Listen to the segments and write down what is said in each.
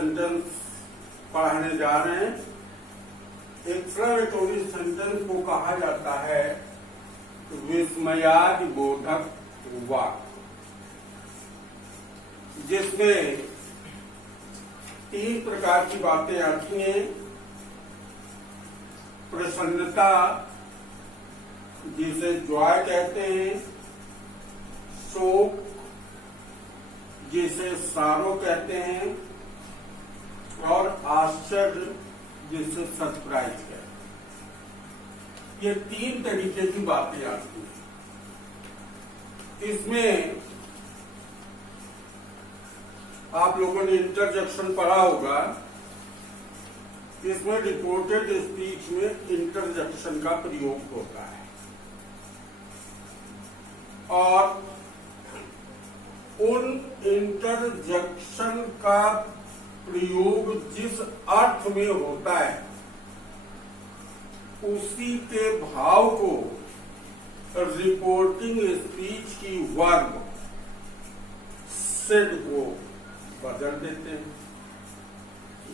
Sentence पढ़ाने जा रहे हैं। एक्सक्लेमेटरी सेंटेंस को कहा जाता है विस्मयादि बोधक वाक्य, जिसमें 3 प्रकार की बातें आती हैं। प्रसन्नता, जिसे जॉय कहते हैं, शोक, जिसे सारो कहते हैं, और आश्चर्य, जिसे सरप्राइज कहते हैं। ये 3 तरीके की बातें आती हैं। इसमें आप लोगों ने इंटरजेक्शन पढ़ा होगा। इसमें रिपोर्टेड स्पीच में इंटरजेक्शन का प्रयोग होता है, और उन इंटरजेक्शन का प्रयोग जिस अर्थ में होता है उसी के भाव को रिपोर्टिंग स्पीच की वर्ब सेड को बदल देते हैं।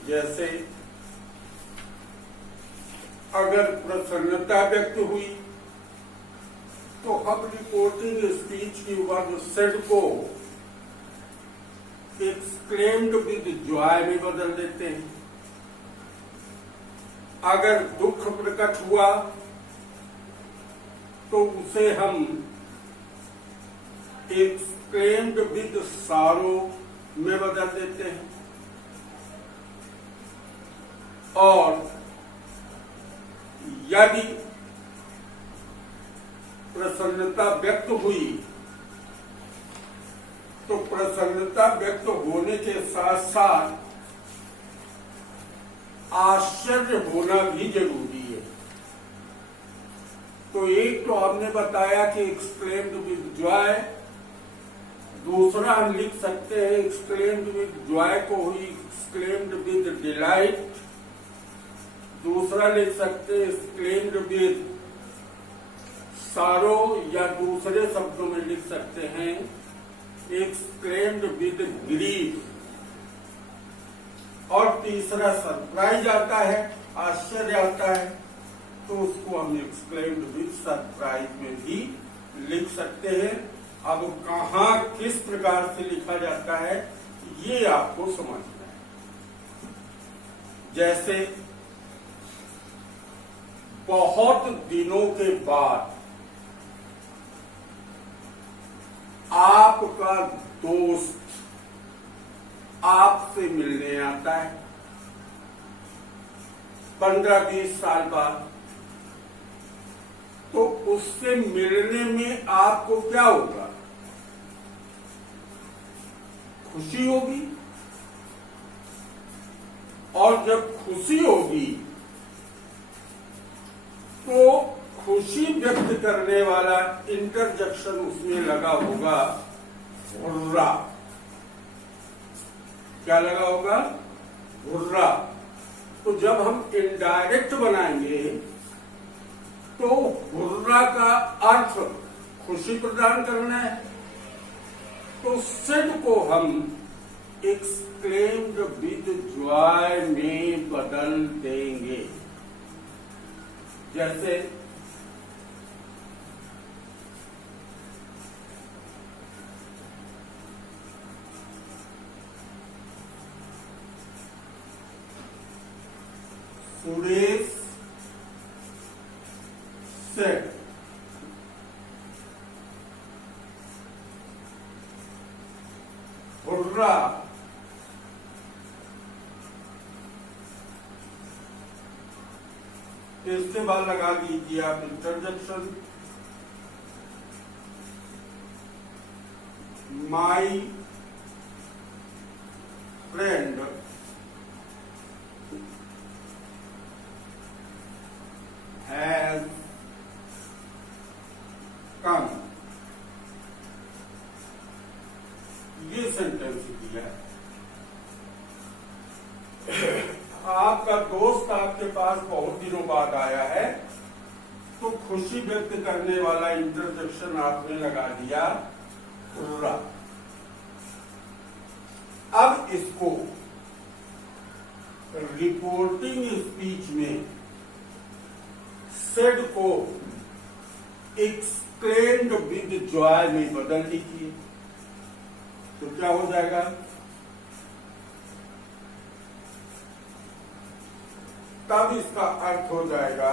जैसे अगर प्रसन्नता व्यक्त हुई तो हम रिपोर्टिंग स्पीच की वर्ब सेड को एक्सक्लेम्ड विद जॉय में बदल देते हैं। अगर दुख प्रकट हुआ तो उसे हम एक्सक्लेम्ड विद सारो में बदल देते हैं। और यदि प्रसन्नता व्यक्त हुई तो प्रसन्नता व्यक्त होने के साथ साथ आश्चर्य होना भी जरूरी है। तो एक तो हमने बताया कि एक्सक्लेम्ड विद जॉय, दूसरा हम लिख सकते हैं एक्सक्लेम्ड विद जॉय को ही एक्सक्लेम्ड विद डिलाइट, दूसरा लिख सकते हैं एक्सक्लेम्ड विद सारो, या दूसरे शब्दों में लिख सकते हैं एक्सक्लेम्ड विद ग्रीफ, और तीसरा सरप्राइज आता है, आश्चर्य आता है, तो उसको हम एक्सक्लेम्ड विद सरप्राइज में भी लिख सकते हैं। अब कहाँ किस प्रकार से लिखा जाता है ये आपको समझना है। जैसे बहुत दिनों के बाद आपका दोस्त आपसे मिलने आता है 15-20 साल बाद, तो उससे मिलने में आपको क्या होगा? खुशी होगी। और जब खुशी होगी तो खुशी व्यक्त करने वाला इंटरजेक्शन उसमें लगा होगा हुर्रा। क्या लगा होगा? हुर्रा। तो जब हम इनडायरेक्ट बनाएंगे तो हुर्रा का अर्थ खुशी प्रदान करना है, तो सेड को हम एक्सक्लेम्ड विद जॉय में बदल देंगे। जैसे सुरेश सेड हुर्रा इसके बाद लगा दीजिए आप इंटरजेक्शन माई फ्रेंड हैज कम। ये सेंटेंस दिया है। आपका दोस्त आपके पास बहुत दिनों बाद आया है, तो खुशी व्यक्त करने वाला इंटरजेक्शन आपने लगा दिया हुर्रा। अब इसको रिपोर्टिंग स्पीच में सेड को एक्सक्लेम्ड विद जॉय में बदल दीजिए, तो क्या हो जाएगा? तब इसका अर्थ हो जाएगा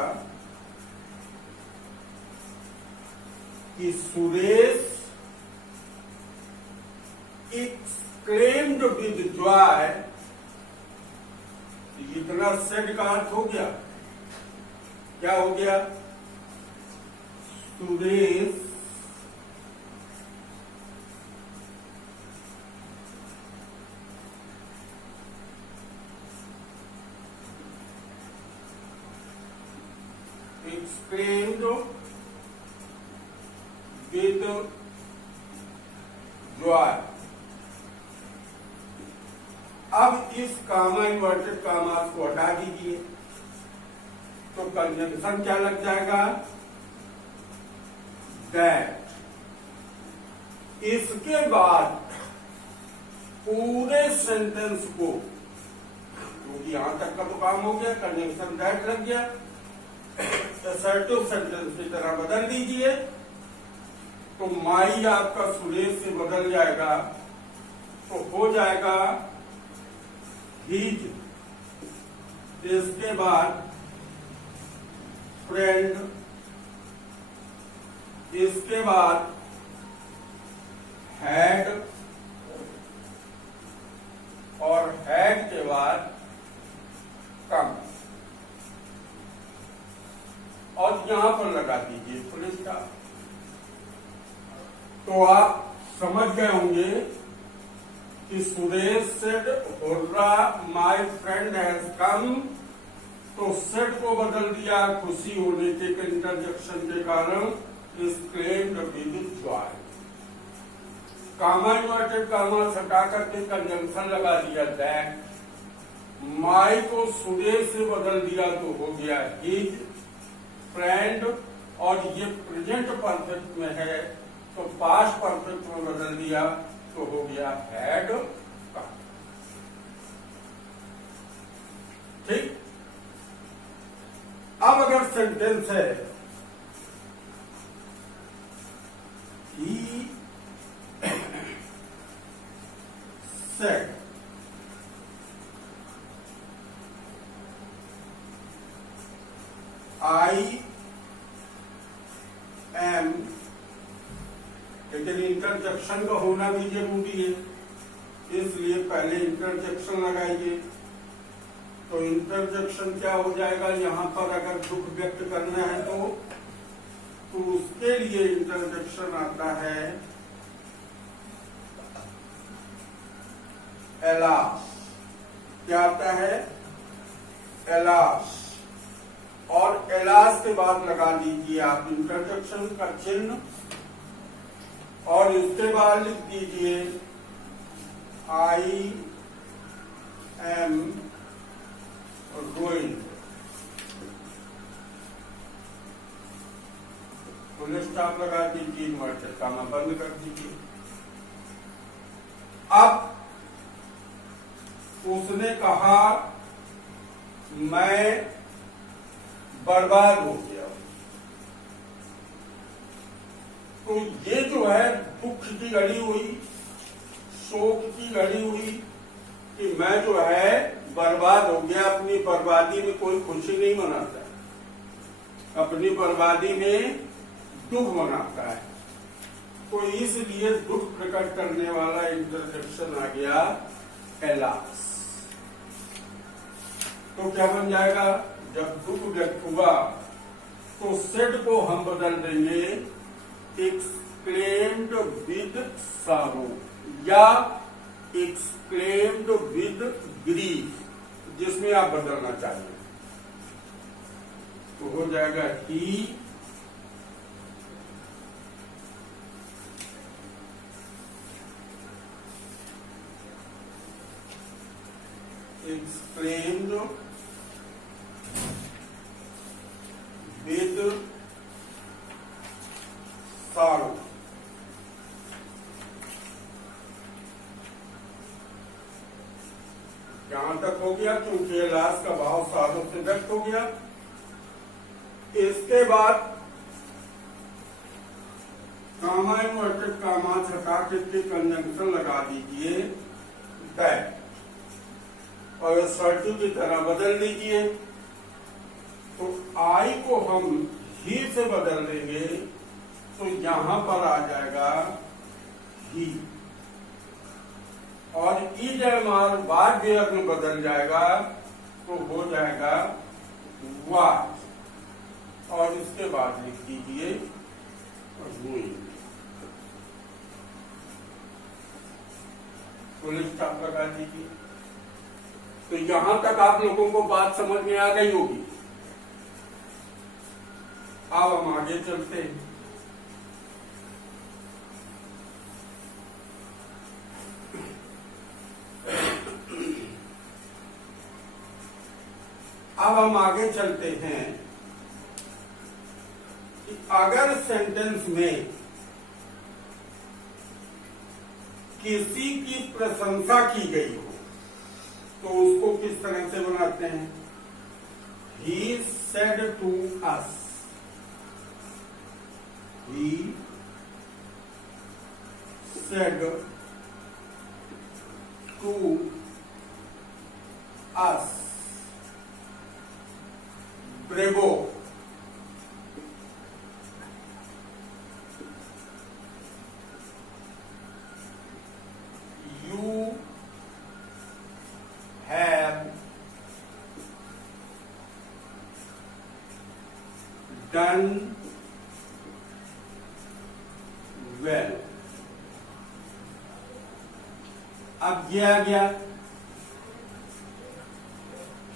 कि सुरेश एक्सक्लेम्ड विद जॉय, इतना सेड का अर्थ हो गया। क्या हो गया? Suresh exclaimed with Joy. अब इस कामा इन्वर्टेड कामास को हटा दीजिए, तो कंजंक्शन क्या लग जाएगा? दैट। इसके बाद पूरे सेंटेंस को, क्योंकि यहां तक का तो काम हो गया, कंजंक्शन दैट लग गया, असर्टिव सेंटेंस की तरह बदल दीजिए, तो माई आपका सुरेश से बदल जाएगा, तो हो जाएगा हीज। इसके बाद फ्रेंड, इसके बाद हैड, और हैड के बाद कम, और यहां पर लगा दीजिए फुल स्टॉप। तो आप समझ गए होंगे कि Suresh said hurrah my friend has come, तो सेड को बदल दिया खुशी होने के इंटरजेक्शन के कारण exclaimed with joy. Comma inverted comma हटा करके कंजंक्शन लगा दिया दैट। माई को सुरेश से बदल दिया तो हो गया हिज फ्रेंड, और ये प्रेजेंट परफेक्ट में है तो पास्ट परफेक्ट में बदल दिया तो हो गया हैड कम। ठीक। अब अगर सेंटेंस है ही सेड आई एम, लेकिन इंटरजेक्शन का होना भी जरूरी है, इसलिए पहले इंटरजेक्शन लगाइए। तो इंटरजेक्शन क्या हो जाएगा? यहां पर अगर दुख व्यक्त करना है तो उसके लिए इंटरजेक्शन आता है एलास। क्या आता है? एलास। और एलास के बाद लगा दीजिए आप इंटरजेक्शन का चिन्ह, और इसके बाद लिख दीजिए I am going, full stop लगा दीजिए, इन्वर्टेड कामा बंद कर दीजिए। अब उसने कहा मैं बर्बाद हो गया, तो ये जो है दुख की घड़ी हुई, शोक की घड़ी हुई कि मैं जो है बर्बाद हो गया। अपनी बर्बादी में कोई खुशी नहीं मनाता है, अपनी बर्बादी में दुख मनाता है, तो इसलिए दुख प्रकट करने वाला इंटरजेक्शन आ गया एलास। तो क्या बन जाएगा? जब दुख व्यक्त हुआ तो सेड को हम बदल देंगे एक्सक्लेम्ड विद सारो या एक्सक्लेम्ड विद ग्रीफ, जिसमें आप बदलना चाहिए। तो हो जाएगा ही एक्सक्लेम्ड विद सारो। यहां तक हो गया क्योंकि एलास का भाव सालों से व्यक्त हो गया। इसके बाद कामा इन्वर्टेड कामा हटा के कंजंक्शन लगा दीजिए दैट और सर्टू की तरह बदल दीजिए। तो आई को हम ही से बदल देंगे तो यहां पर आ जाएगा ही और ई जयमार बाद वियर में बदल जाएगा तो हो जाएगा वाट और इसके बाद लिख दीजिए हुई। फुल स्टॉप लगा दीजिए। तो यहां तक आप लोगों को बात समझ में आ गई होगी। अब हम आगे चलते हैं। अब हम आगे चलते हैं कि अगर सेंटेंस में किसी की प्रशंसा की गई हो तो उसको किस तरह से बनाते हैं? He said to us. He said to us. Bravo. You have done well. अब ये आ गया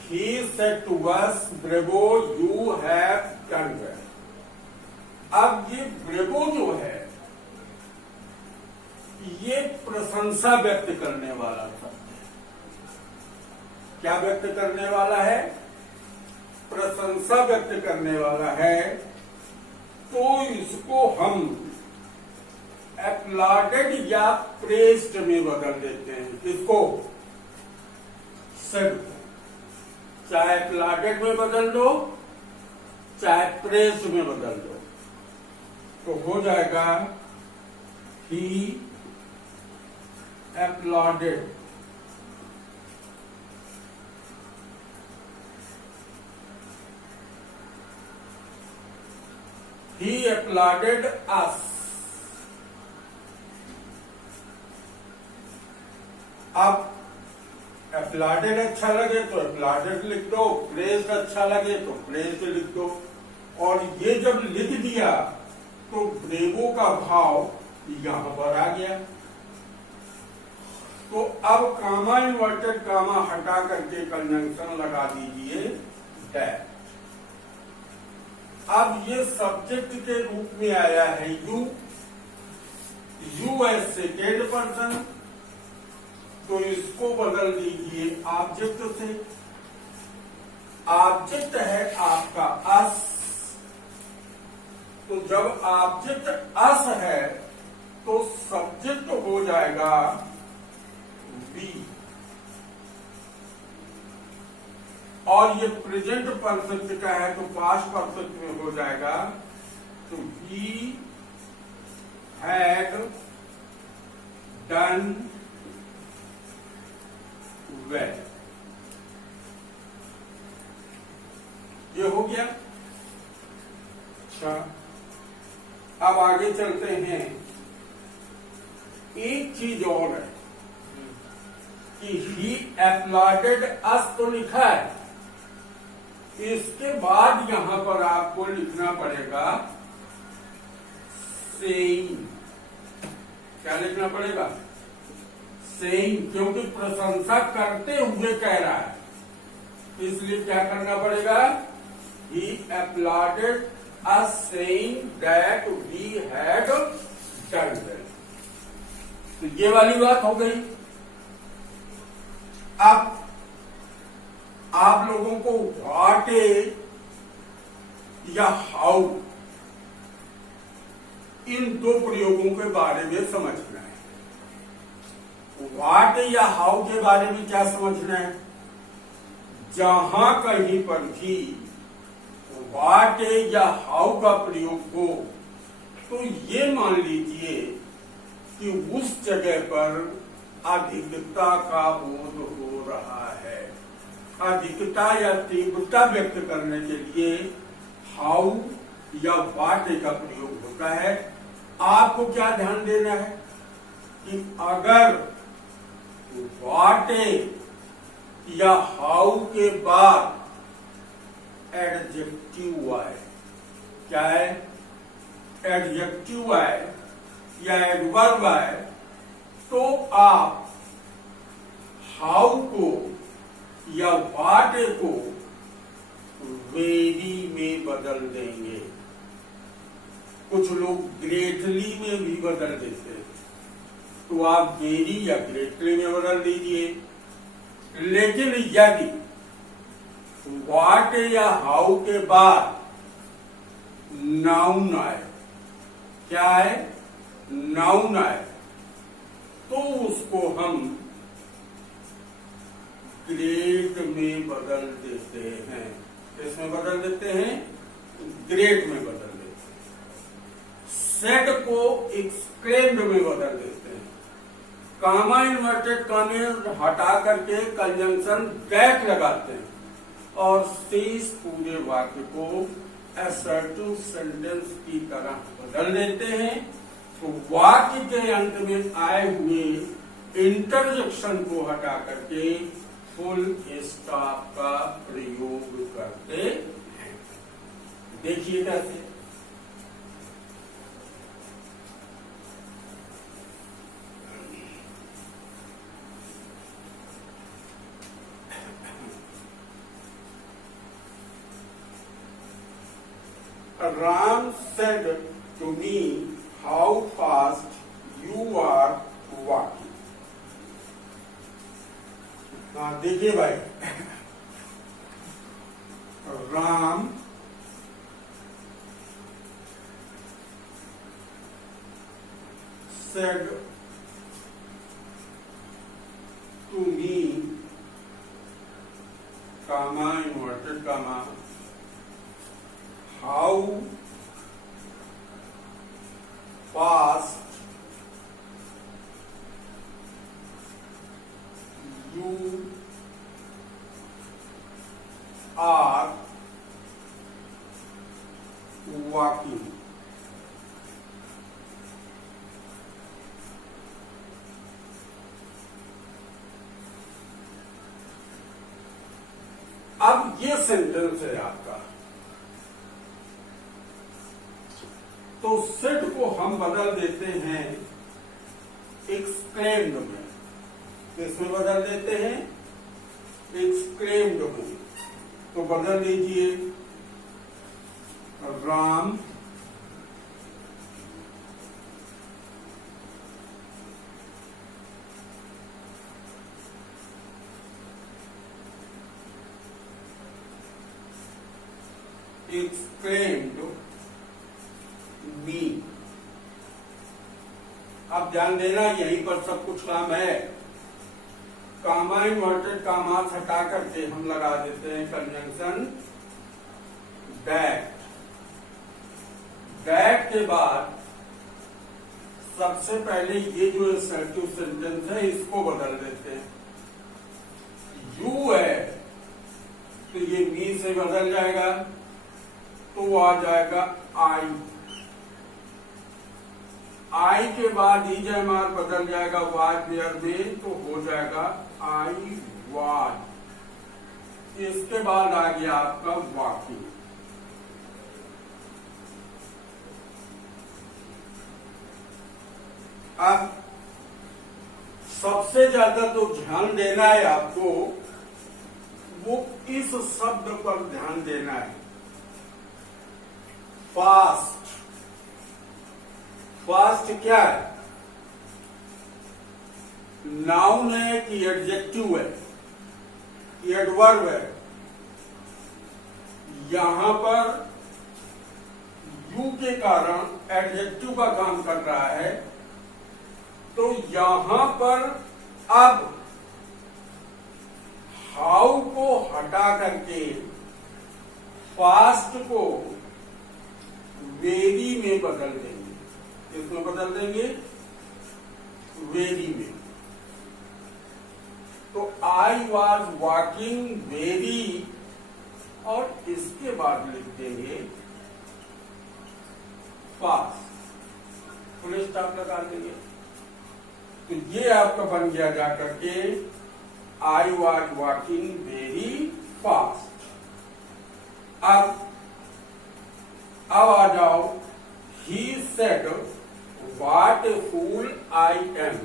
He said to us, Bravo, you have done well. अब ये ब्रेवो जो है ये प्रशंसा व्यक्त करने वाला शब्द है। क्या व्यक्त करने वाला है? प्रशंसा व्यक्त करने वाला है। तो इसको हम एप्लॉडेड या प्रेस्ड में बदल देते हैं। किसको? सेड को। चाहे एप्लॉडेड में बदल दो चाहे प्रेस्ड में बदल दो तो हो जाएगा ही applauded he applauded us। अब applauded अच्छा लगे तो applauded लिख दो, praised अच्छा लगे तो praised लिख दो। और ये जब लिख दिया तो ब्रेवो का भाव यहां पर आ गया। तो अब कामा इन्वर्टेड कामा हटा करके कंजंक्शन लगा दीजिए दैट। अब ये सब्जेक्ट के रूप में आया है you, you as second person, तो इसको बदल दीजिए ऑब्जेक्ट से। ऑब्जेक्ट है आपका अस, तो जब ऑब्जेक्ट अस है तो सब्जेक्ट हो जाएगा बी और ये प्रेजेंट परफेक्ट का है तो पास्ट परफेक्ट में हो जाएगा तो ही हैड डन वेल। ये हो गया। अच्छा, अब आगे चलते हैं। एक चीज और है कि ही एप्लॉडेड अस तो लिखा है, इसके बाद यहां पर आपको लिखना पड़ेगा सेइंग। क्या लिखना पड़ेगा? सेइंग, क्योंकि प्रशंसा करते हुए कह रहा है, इसलिए क्या करना पड़ेगा? He applauded us saying that we had done well. तो ये वाली बात हो गई। अब आप लोगों को व्हाट या हाउ इन दो प्रयोगों के बारे में समझना है। व्हाट या हाउ के बारे में क्या समझना है? जहां कहीं पर भी व्हाट या हाउ का प्रयोग हो तो ये मान लीजिए कि उस जगह पर अधिकता का बोध हो रहा है। अधिकता या तीव्रता व्यक्त करने के लिए हाउ या व्हाट का प्रयोग होता है। आपको क्या ध्यान देना है कि अगर व्हाट या हाउ के बाद एडजेक्टिव आए, क्या है? एडजेक्टिव आए या एडवर्ब आए तो आप हाउ को या व्हाट को वेरी में बदल देंगे। कुछ लोग ग्रेटली में भी बदल देते हैं, तो आप वेरी या ग्रेटली में बदल दीजिए। लेकिन यदि व्हाट या हाउ के बाद नाउन आए, क्या है? नाउन आए, तो उसको हम ग्रेट में बदल देते हैं। इसमें बदल देते हैं, ग्रेट में बदल देते हैं। सेड को एक्सक्लेम्ड में बदल देते हैं। कामा इन्वर्टेड कामे हटा करके कंजंक्शन दैट लगाते हैं और शेष पूरे वाक्य को असर्टिव सेंटेंस की तरह बदल देते हैं। तो वाक्य के अंत में आए हुए इंटरजेक्शन को हटा करके फुल स्टॉप का प्रयोग करते हैं। देखिए कैसे। Ram said to me, how fast you are walking. हाँ देखिए भाई, Ram said to me, comma inverted comma, how fast you are walking. अब ये सेंटेंस है आपका, तो सेड को हम बदल देते हैं एक्सक्लेम्ड में। किसमें बदल देते हैं? एक्सक्लेम्ड में। तो बदल दीजिए, राम एक्सक्लेम्ड मी। अब ध्यान देना, यहीं पर सब कुछ काम है। कामा इन्वर्टेड कामा हटा करके हम लगा देते हैं कंजंक्शन दैट। दैट के बाद सबसे पहले ये जो असर्टिव सेंटेंस है इसको बदल देते हैं। यू है तो ये मी से बदल जाएगा, तो आ जाएगा आई। आई के बाद ईजमार बदल जाएगा वाज वेयर में, तो हो जाएगा आई वाज। इसके बाद आ गया आपका वॉकिंग। अब सबसे ज्यादा तो ध्यान देना है आपको, वो इस शब्द पर ध्यान देना है, फास्ट। फास्ट क्या है? नाउन है कि एडजेक्टिव है कि एडवर्ब है? यहां पर यू के कारण एडजेक्टिव का काम कर रहा है, तो यहां पर अब हाउ को हटा करके फास्ट को वेरी में बदल देंगे। किसमें बदल देंगे? वेरी में। तो आई वॉज वॉकिंग वेरी, और इसके बाद लिख देंगे फास्ट, फुल स्टॉप लगा देंगे। तो ये आपका बन गया जाकर के I was walking very fast. अब आ जाओ, he said what a fool I am.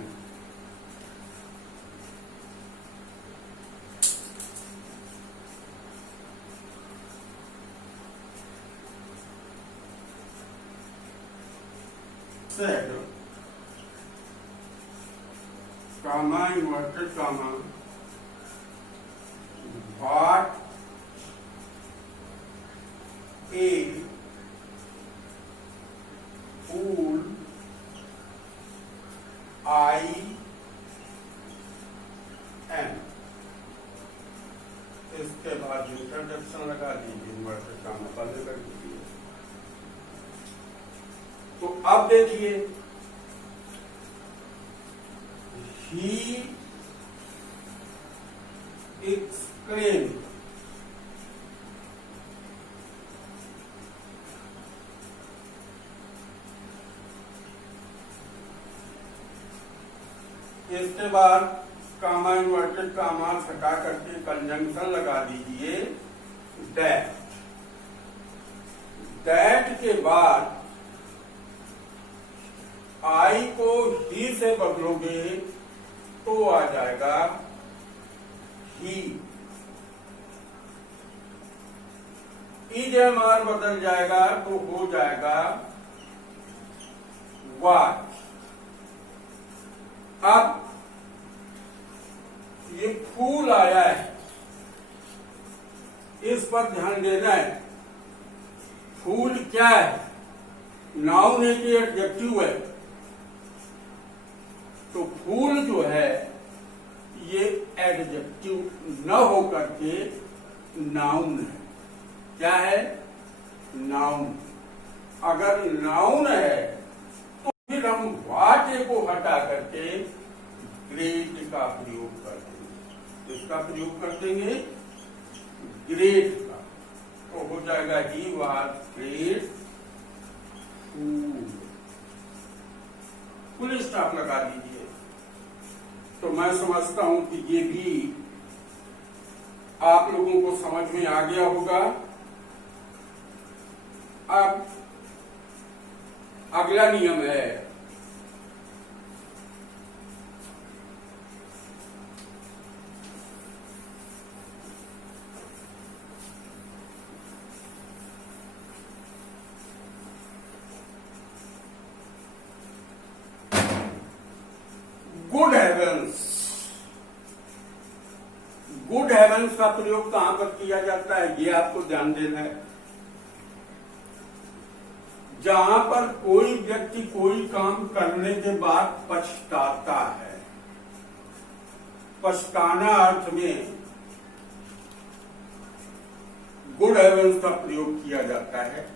said, comma, inverted comma, what a fool I am। इसके बाद इंट्रोडक्शन लगा दीजिए, इन्वर्टेड कॉमा बंद कर दीजिए। तो अब देखिए, he exclaimed, इसके बाद कामा इन्वर्टेड कामा हटा करके कंजंक्शन लगा दीजिए दैट। दैट के बाद आई को ही से बदलोगे तो आ जाएगा ही। ईएमआर बदल जाएगा तो हो जाएगा वाट। अब ये फूल आया है, इस पर ध्यान देना है। फूल क्या है? नाउन है कि एडजेक्टिव है? तो फूल जो है ये एडजेक्टिव न होकर के नाउन है। क्या है? नाउन। अगर नाउन है तो फिर हम वाट को हटा करके ग्रेट का प्रयोग कर देंगे। इसका प्रयोग कर देंगे ग्रेट का, तो हो जाएगा he was great fool. Full stop लगा दीजिए। तो मैं समझता हूं कि ये भी आप लोगों को समझ में आ गया होगा। अब अगला नियम है गुड हेवेंस। गुड हेवेंस का प्रयोग कहां पर किया जाता है ये आपको ध्यान देना है। जहां पर कोई व्यक्ति कोई काम करने के बाद पछताता है, पछताना अर्थ में गुड हेवेंस का प्रयोग किया जाता है,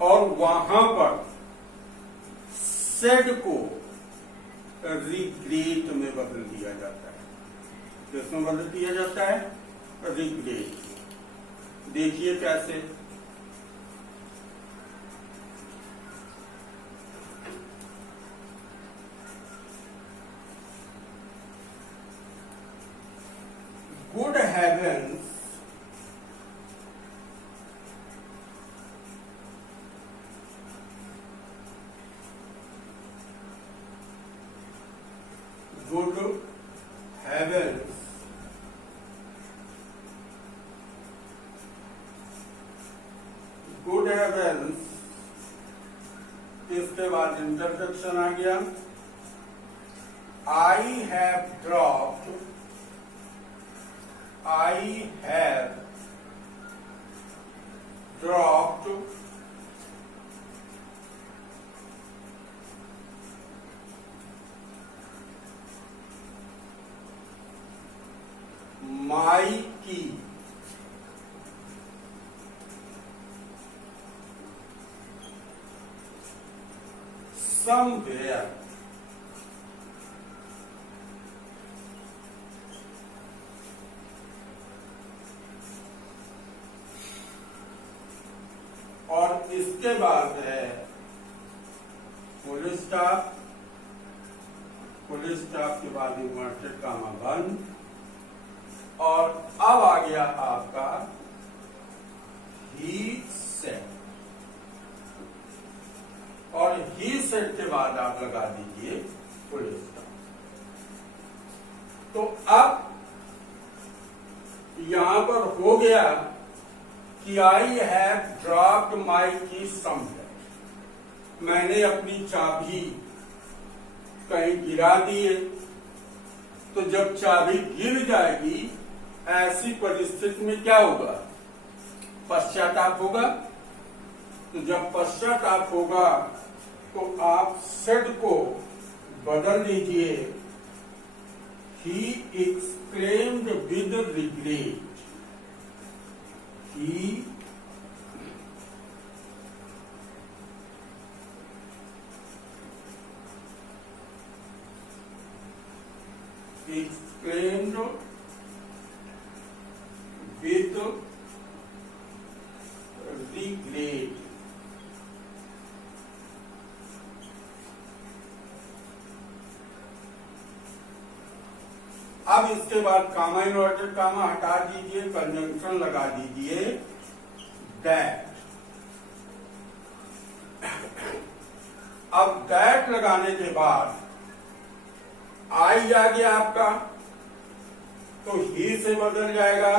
और वहां पर सेड को रिग्रेट में बदल दिया जाता है। किसमें बदल दिया जाता है? रिग्रेट। देखिए कैसे। Good heavens good heavens good heavens. इसके बाद इंटरजेक्शन आ गया। I have dropped, I have dropped my key, somewhere, और इसके बाद है फुल स्टॉप, फुल स्टॉप के बाद इन्वर्टेड कामा बंद, और अब आ गया आपका ही सेट, और ही सेट के बाद आप लगा दीजिए फुल स्टॉप। तो अब यहां पर हो गया कि आई have dropped my key somewhere, मैंने अपनी चाबी कहीं गिरा दिए। तो जब चाबी गिर जाएगी ऐसी परिस्थिति में क्या होगा, पश्चाताप होगा। तो जब पश्चाताप होगा तो आप सेट को बदल दीजिए, he exclaimed with regret, he exclaimed with regret, अब इसके बाद कामा इन्वर्टेड कामा हटा दीजिए, कंजंक्शन लगा दीजिए दैट। अब दैट लगाने के बाद आई आ गया आपका, तो ही से बदल जाएगा,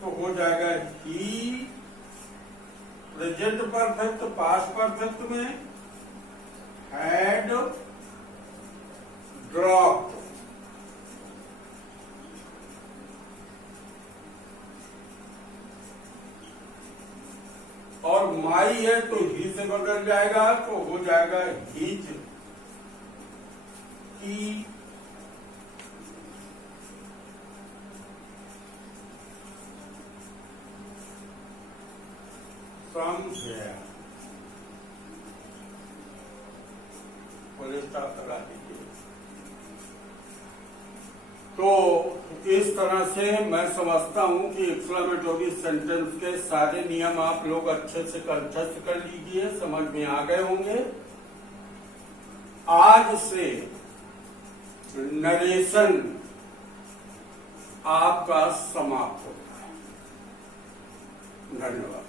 तो हो जाएगा ही प्रेजेंट परफेक्ट, पास्ट परफेक्ट में हैड ड्रॉप्ड, और माई है तो ही से बदल जाएगा, तो हो जाएगा हीज की, समवेयर, फुल स्टॉप लगा दीजिए। तो इस तरह से मैं समझता हूं कि एक्सक्लेमेटरी सेंटेंस के सारे नियम आप लोग अच्छे से कंठस्थ कर लीजिए, समझ में आ गए होंगे। आज से नरेशन आपका समाप्त होता है। धन्यवाद।